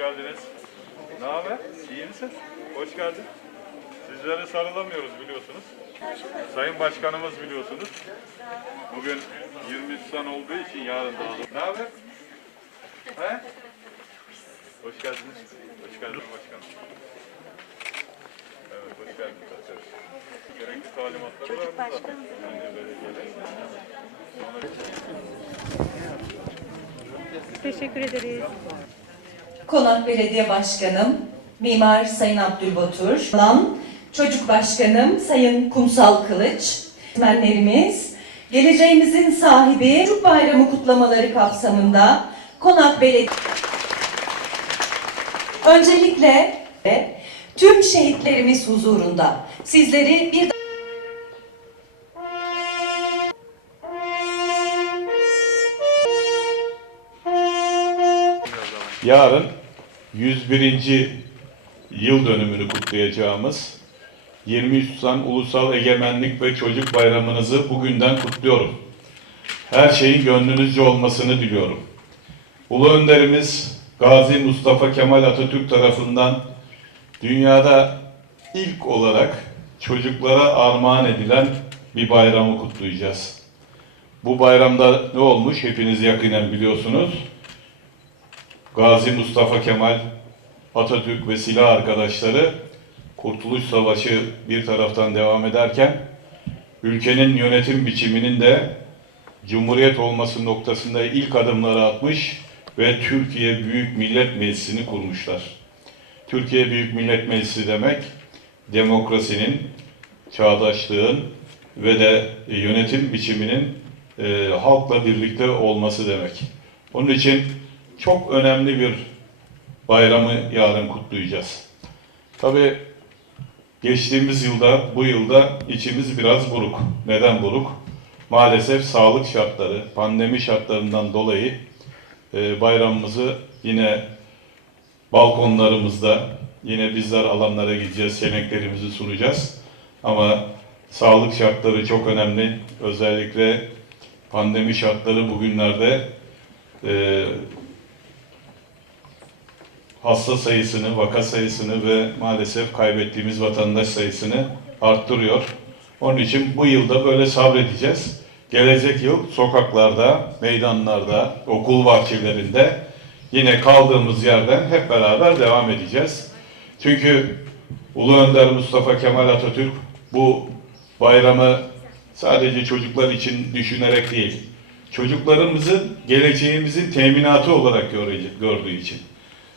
geldiniz. Ne haber? İyi misin? Hoş geldin. Sizlere sarılamıyoruz biliyorsunuz. Sayın Başkanımız biliyorsunuz. Bugün 23 Nisan olduğu için yarın dağılır. Ne haber? He? Hoş geldiniz. Hoş geldiniz başkanım. Evet, hoş geldiniz. arkadaşlar. Gerekli talimatları var mı? başkanım. Belediyeler. Sonra Teşekkür ederiz. Konak Belediye Başkanım, Mimar Sayın Abdülbatur, Lan, Çocuk Başkanım Sayın Kumsal Kılıç, öğretmenlerimiz, geleceğimizin sahibi Çocuk Bayramı kutlamaları kapsamında Konak Belediye Öncelikle tüm şehitlerimiz huzurunda. Sizleri bir Yarın 101. yıl dönümünü kutlayacağımız 23 Nisan Ulusal Egemenlik ve Çocuk Bayramınızı bugünden kutluyorum. Her şeyin gönlünüzce olmasını diliyorum. Ulu Önderimiz Gazi Mustafa Kemal Atatürk tarafından dünyada ilk olarak çocuklara armağan edilen bir bayramı kutlayacağız. Bu bayramda ne olmuş hepiniz yakinen biliyorsunuz. Gazi Mustafa Kemal, Atatürk ve silah arkadaşları Kurtuluş Savaşı bir taraftan devam ederken ülkenin yönetim biçiminin de Cumhuriyet olması noktasında ilk adımları atmış ve Türkiye Büyük Millet Meclisi'ni kurmuşlar. Türkiye Büyük Millet Meclisi demek demokrasinin, çağdaşlığın ve de yönetim biçiminin e, halkla birlikte olması demek. Onun için çok önemli bir bayramı yarın kutlayacağız. Tabii geçtiğimiz yılda, bu yılda içimiz biraz buruk. Neden buruk? Maalesef sağlık şartları, pandemi şartlarından dolayı e, bayramımızı yine balkonlarımızda, yine bizler alanlara gideceğiz, yemeklerimizi sunacağız. Ama sağlık şartları çok önemli. Özellikle pandemi şartları bugünlerde e, hasta sayısını, vaka sayısını ve maalesef kaybettiğimiz vatandaş sayısını arttırıyor. Onun için bu yılda böyle sabredeceğiz. Gelecek yıl sokaklarda, meydanlarda, okul bahçelerinde yine kaldığımız yerden hep beraber devam edeceğiz. Çünkü Ulu Önder Mustafa Kemal Atatürk bu bayramı sadece çocuklar için düşünerek değil, çocuklarımızın geleceğimizin teminatı olarak gördüğü için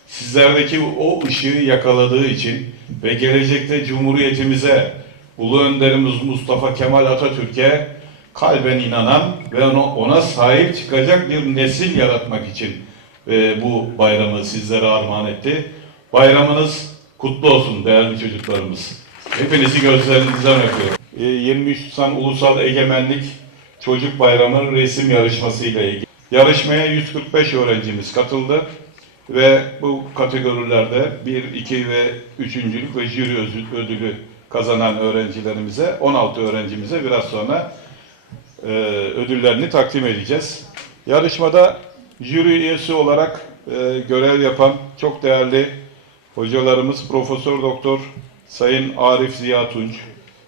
sizlerdeki o ışığı yakaladığı için ve gelecekte Cumhuriyetimize, Ulu Önderimiz Mustafa Kemal Atatürk'e kalben inanan ve ona, ona sahip çıkacak bir nesil yaratmak için e, bu bayramı sizlere armağan etti. Bayramınız kutlu olsun değerli çocuklarımız. Hepinizi gözlerinizden öpüyorum. E, 23 Nisan Ulusal Egemenlik Çocuk Bayramı resim yarışması ile ilgili. Yarışmaya 145 öğrencimiz katıldı ve bu kategorilerde 1, 2 ve 3.lük ve jüri ödülü kazanan öğrencilerimize, 16 öğrencimize biraz sonra e, ödüllerini takdim edeceğiz. Yarışmada jüri üyesi olarak e, görev yapan çok değerli hocalarımız Profesör Doktor Sayın Arif Ziya Tunç,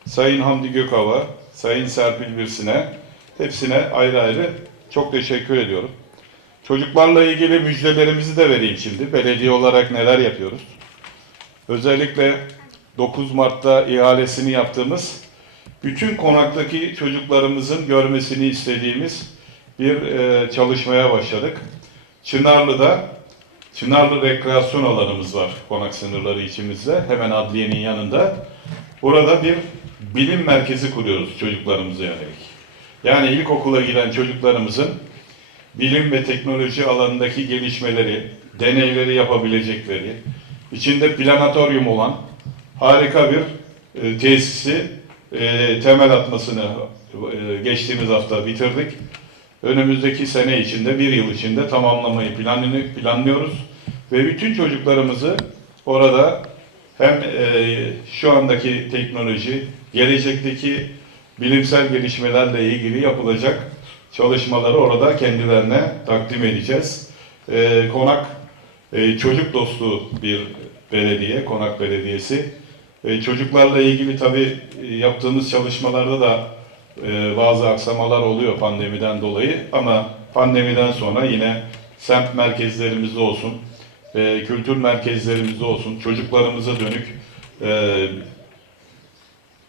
Sayın Hamdi Gökava, Sayın Serpil Birsin'e hepsine ayrı ayrı çok teşekkür ediyorum. Çocuklarla ilgili müjdelerimizi de vereyim şimdi. Belediye olarak neler yapıyoruz? Özellikle 9 Mart'ta ihalesini yaptığımız bütün konaktaki çocuklarımızın görmesini istediğimiz bir e, çalışmaya başladık. Çınarlı'da Çınarlı rekreasyon alanımız var konak sınırları içimizde. Hemen adliyenin yanında. Burada bir bilim merkezi kuruyoruz çocuklarımıza yönelik. Yani ilkokula giden çocuklarımızın bilim ve teknoloji alanındaki gelişmeleri, deneyleri yapabilecekleri, içinde planetoryum olan harika bir e, tesisi e, temel atmasını e, geçtiğimiz hafta bitirdik. Önümüzdeki sene içinde, bir yıl içinde tamamlamayı planını- planlıyoruz. Ve bütün çocuklarımızı orada hem e, şu andaki teknoloji, gelecekteki bilimsel gelişmelerle ilgili yapılacak çalışmaları orada kendilerine takdim edeceğiz. E, konak e, çocuk dostu bir belediye, Konak Belediyesi. E, çocuklarla ilgili tabii e, yaptığımız çalışmalarda da e, bazı aksamalar oluyor pandemiden dolayı ama pandemiden sonra yine semt merkezlerimizde olsun, e, kültür merkezlerimizde olsun, çocuklarımıza dönük e,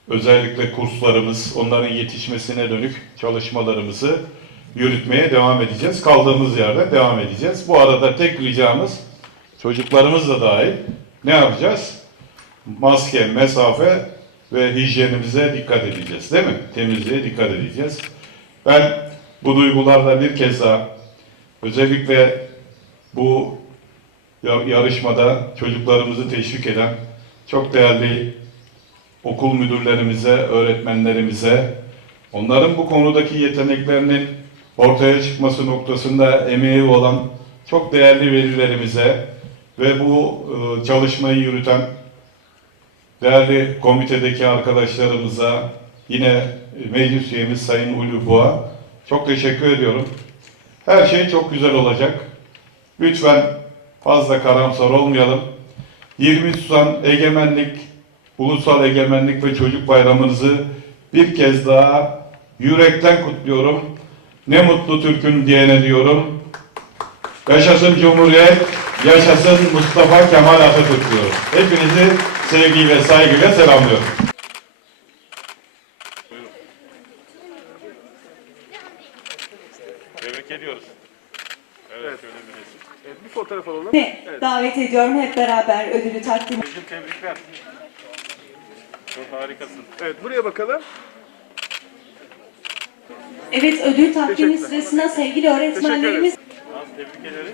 özellikle kurslarımız, onların yetişmesine dönük çalışmalarımızı yürütmeye devam edeceğiz. Kaldığımız yerden devam edeceğiz. Bu arada tek ricamız çocuklarımız da dahil ne yapacağız? Maske, mesafe ve hijyenimize dikkat edeceğiz değil mi? Temizliğe dikkat edeceğiz. Ben bu duygularla bir kez daha özellikle bu ya- yarışmada çocuklarımızı teşvik eden çok değerli okul müdürlerimize, öğretmenlerimize, onların bu konudaki yeteneklerinin ortaya çıkması noktasında emeği olan çok değerli velilerimize ve bu e, çalışmayı yürüten değerli komitedeki arkadaşlarımıza, yine meclis üyemiz Sayın Ulubu'a çok teşekkür ediyorum. Her şey çok güzel olacak. Lütfen fazla karamsar olmayalım. 20 Nisan Egemenlik, Ulusal Egemenlik ve Çocuk Bayramınızı bir kez daha yürekten kutluyorum. Ne mutlu Türk'üm diyene diyorum. Yaşasın Cumhuriyet, yaşasın Mustafa Kemal Atatürk diyorum. Hepinizi sevgiyle, saygıyla selamlıyorum. Tebrik ediyoruz. Evet, resim. Evet, bir fotoğraf alalım. Ve Evet. davet ediyorum hep beraber ödülü takdim tebrikler. Çok harikasın. Evet, buraya bakalım. Evet ödül takdimi sırasında sevgili öğretmenlerimiz tebrik ederiz.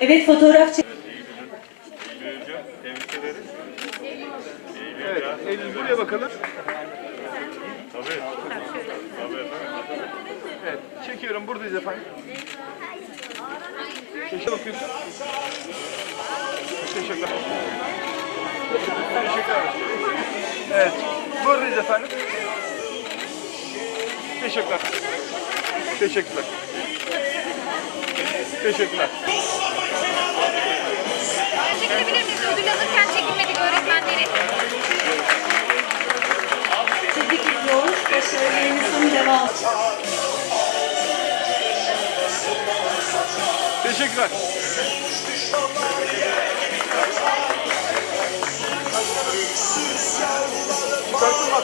evet fotoğraf çek- tebrik ederiz. Evet, Eylül buraya bakalım. Tabii. Tabii efendim. Evet, çekiyorum. Buradayız efendim. Teşekkür bakıyorsun. Teşekkürler. Teşekkürler. Evet, buradayız efendim. Teşekkürler. Teşekkürler. Teşekkürler. Çekilebilir miyiz? Ödül alırken çekinmedik öğretmenleri. tebrik ediyoruz. Başarılarınızın devamı. Teşekkürler.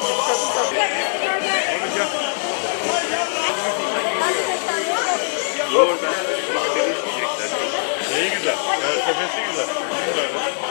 Çıkartın bak, çıkartın bak. İyi güzel. Tepesi güzel. Güzel.